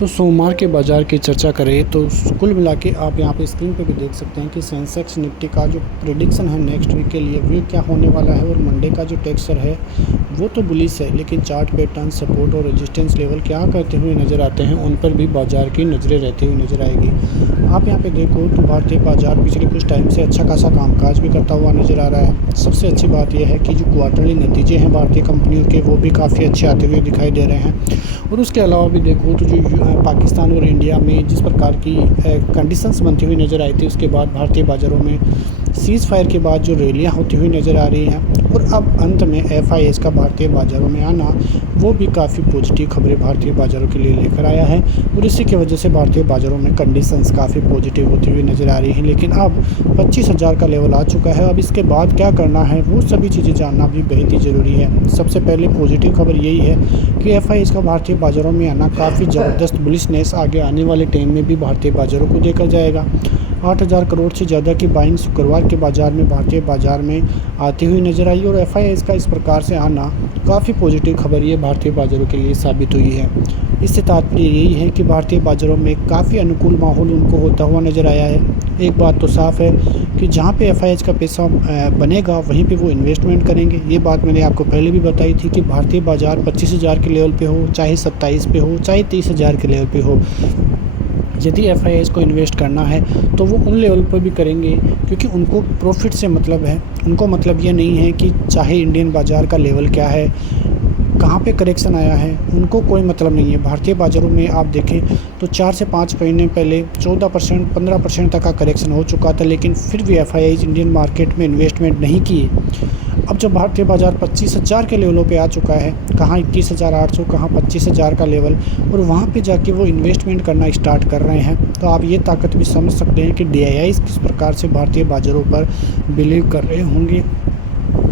तो सोमवार के बाज़ार की चर्चा करें तो कुल मिला के आप यहाँ पे स्क्रीन पे भी देख सकते हैं कि सेंसेक्स निफ्टी का जो प्रेडिक्शन है नेक्स्ट वीक के लिए वो क्या होने वाला है, और मंडे का जो टेक्सचर है वो तो बुलिश है, लेकिन चार्ट पैटर्न सपोर्ट और रेजिस्टेंस लेवल क्या करते हुए नज़र आते हैं उन पर भी बाजार की नज़रें रहती हुई नज़र आएगी। आप यहाँ पे देखो तो भारतीय बाजार पिछले कुछ टाइम से अच्छा खासा कामकाज भी करता हुआ नज़र आ रहा है। सबसे अच्छी बात यह है कि जो क्वार्टरली नतीजे हैं भारतीय कंपनियों के वो भी काफ़ी अच्छे आते हुए दिखाई दे रहे हैं। और उसके अलावा भी देखो तो जो पाकिस्तान और इंडिया में जिस प्रकार की कंडीशंस बनती हुई नज़र आई थी, उसके बाद भारतीय बाज़ारों में सीज़ फायर के बाद जो रैलियाँ होती हुई नज़र आ रही हैं, और अब अंत में FIS का भारतीय बाज़ारों में आना वो भी काफ़ी पॉजिटिव खबरें भारतीय बाज़ारों के लिए लेकर आया है। और इसी की वजह से भारतीय बाज़ारों में कंडीशंस काफ़ी पॉजिटिव होती हुई नज़र आ रही हैं। लेकिन अब 25,000 का लेवल आ चुका है, अब इसके बाद क्या करना है वो सभी चीज़ें जानना भी बेहद ही ज़रूरी है। सबसे पहले पॉजिटिव खबर यही है कि FIS का भारतीय बाज़ारों में आना काफ़ी ज़बरदस्त बुलिशनेस आगे आने वाले टाइम में भी भारतीय बाज़ारों को देकर जाएगा। 8,000 करोड़ से ज़्यादा की बाइंग शुक्रवार के बाज़ार में भारतीय बाज़ार में आती हुई नज़र आई, और FIS का इस प्रकार से आना काफ़ी पॉजिटिव खबर ये भारतीय बाज़ारों के लिए साबित हुई है। इससे तात्पर्य यही है कि भारतीय बाज़ारों में काफ़ी अनुकूल माहौल उनको होता हुआ नज़र आया है। एक बात तो साफ़ है कि जहाँ पे FIS का पैसा बनेगा वहीं पे वो इन्वेस्टमेंट करेंगे। ये बात मैंने आपको पहले भी बताई थी कि भारतीय बाज़ार 25,000 के लेवल पे हो, चाहे 27 पे हो, चाहे 30,000 के लेवल पे हो, यदि FIS को इन्वेस्ट करना है तो वो उन लेवल पर भी करेंगे, क्योंकि उनको प्रॉफिट से मतलब है। उनको मतलब ये नहीं है कि चाहे इंडियन बाज़ार का लेवल क्या है, कहाँ पे करेक्शन आया है, उनको कोई मतलब नहीं है। भारतीय बाज़ारों में आप देखें तो 4 से 5 महीने पहले 14% 15% तक का करेक्शन हो चुका था, लेकिन फिर भी FIS इंडियन मार्केट में इन्वेस्टमेंट नहीं किए। अब जब भारतीय बाज़ार 25,000 के लेवलों पे आ चुका है, कहाँ 21,800, कहाँ 25,000 का लेवल, और वहाँ पे जाके वो इन्वेस्टमेंट करना स्टार्ट कर रहे हैं, तो आप ये ताकत भी समझ सकते हैं कि DIIs किस प्रकार से भारतीय बाज़ारों पर बिलीव कर रहे होंगे,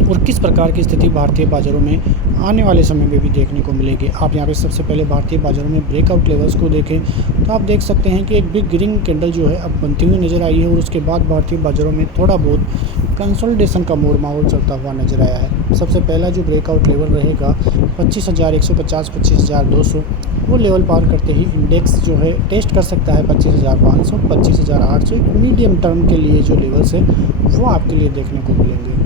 और किस प्रकार की स्थिति भारतीय बाज़ारों में आने वाले समय में भी देखने को मिलेगी। आप यहाँ पे सबसे पहले भारतीय बाज़ारों में ब्रेकआउट लेवल्स को देखें तो आप देख सकते हैं कि एक बिग ग्रीन कैंडल जो है अब बनती हुई नज़र आई है, और उसके बाद भारतीय बाज़ारों में थोड़ा बहुत कंसोलिडेशन का माहौल चलता हुआ नज़र आया है। सबसे पहला जो ब्रेकआउट लेवल रहेगा 25,150 25,200, वो लेवल पार करते ही इंडेक्स जो है टेस्ट कर सकता है 25,500 25,800। एक मीडियम टर्म के लिए जो लेवल्स है वो आपके लिए देखने को मिलेंगे।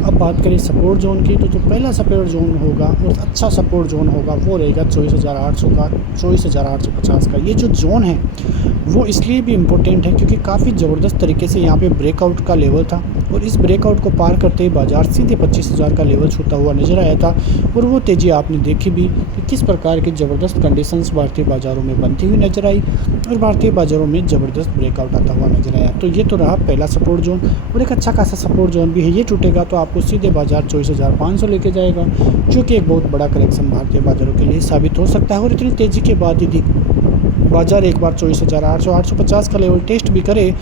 अब बात करें सपोर्ट जोन की, तो जो पहला सपोर्ट जोन होगा और अच्छा सपोर्ट जोन होगा वो रहेगा 24,800 का, 24,850 का। ये जो जोन है वो इसलिए भी इम्पोर्टेंट है क्योंकि काफ़ी ज़बरदस्त तरीके से यहाँ पे ब्रेकआउट का लेवल था, और इस ब्रेकआउट को पार करते ही बाज़ार सीधे 25,000 का लेवल छूता हुआ नज़र आया था। और वो तेज़ी आपने देखी भी कि किस प्रकार की ज़बरदस्त कंडीशंस भारतीय बाज़ारों में बनती हुई नज़र आई, और भारतीय बाज़ारों में ज़बरदस्त ब्रेकआउट आता हुआ नज़र आया। तो ये तो रहा पहला सपोर्ट जोन, और एक अच्छा खासा सपोर्ट जोन भी है। ये टूटेगा तो आपको सीधे बाज़ार 24,500 लेके जाएगा, जो कि एक बहुत बड़ा करेक्शन भारतीय बाज़ारों के लिए साबित हो सकता है। और इतनी तेज़ी के बाद यदि बाज़ार एक बार 24,800 850 का लेवल टेस्ट भी करे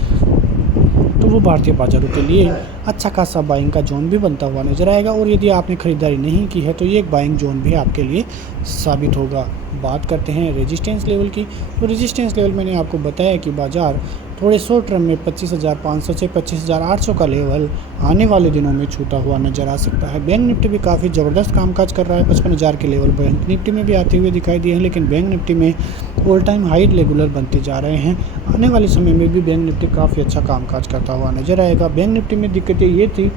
तो वो भारतीय बाज़ारों के लिए अच्छा खासा बाइंग का जोन भी बनता हुआ नज़र आएगा, और यदि आपने ख़रीदारी नहीं की है तो ये एक बाइंग जोन भी आपके लिए साबित होगा। बात करते हैं रेजिस्टेंस लेवल की, तो रेजिस्टेंस लेवल मैंने आपको बताया कि बाज़ार थोड़े शॉर्ट टर्म में 25,500 से 25,800 का लेवल आने वाले दिनों में छूता हुआ नज़र आ सकता है। बैंक निफ्टी भी काफ़ी ज़बरदस्त कामकाज कर रहा है, 55,000 के लेवल बैंक निफ्टी में भी आते हुए दिखाई दिए हैं, लेकिन बैंक निफ्टी में ऑल टाइम हाई रेगुलर बनते जा रहे हैं। आने वाले समय में भी बैंक निफ्टी काफ़ी अच्छा कामकाज करता हुआ नज़र आएगा। बैंक निफ्टी में दिक्कतें ये थी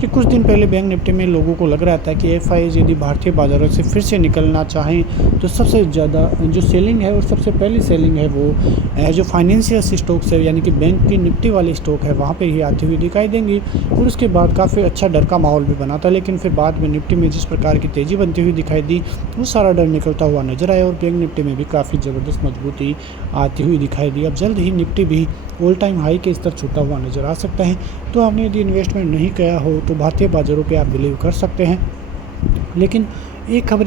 कि कुछ दिन पहले बैंक निफ्टी में लोगों को लग रहा था कि FIS यदि भारतीय बाज़ारों से फिर से निकलना चाहें तो सबसे ज़्यादा जो सेलिंग है और सबसे पहली सेलिंग है वो जो फाइनेंशियल स्टॉक्स है, यानी कि बैंक की निफ्टी वाले स्टॉक है, वहाँ पे ही आती हुई दिखाई देंगी। और उसके बाद काफ़ी अच्छा डर का माहौल भी बना था, लेकिन फिर बाद में निफ्टी में जिस प्रकार की तेज़ी बनती हुई दिखाई दी वो सारा डर निकलता हुआ नज़र आया, और बैंक निफ्टी में भी काफ़ी ज़बरदस्त मजबूती आती हुई दिखाई दी। अब जल्द ही निफ्टी भी ऑल टाइम हाई के स्तर छूता हुआ नज़र आ सकता है। तो आपने यदि इन्वेस्टमेंट नहीं किया हो तो भारतीय बाज़ारों पे आप बिलीव कर सकते हैं। लेकिन एक खबर ये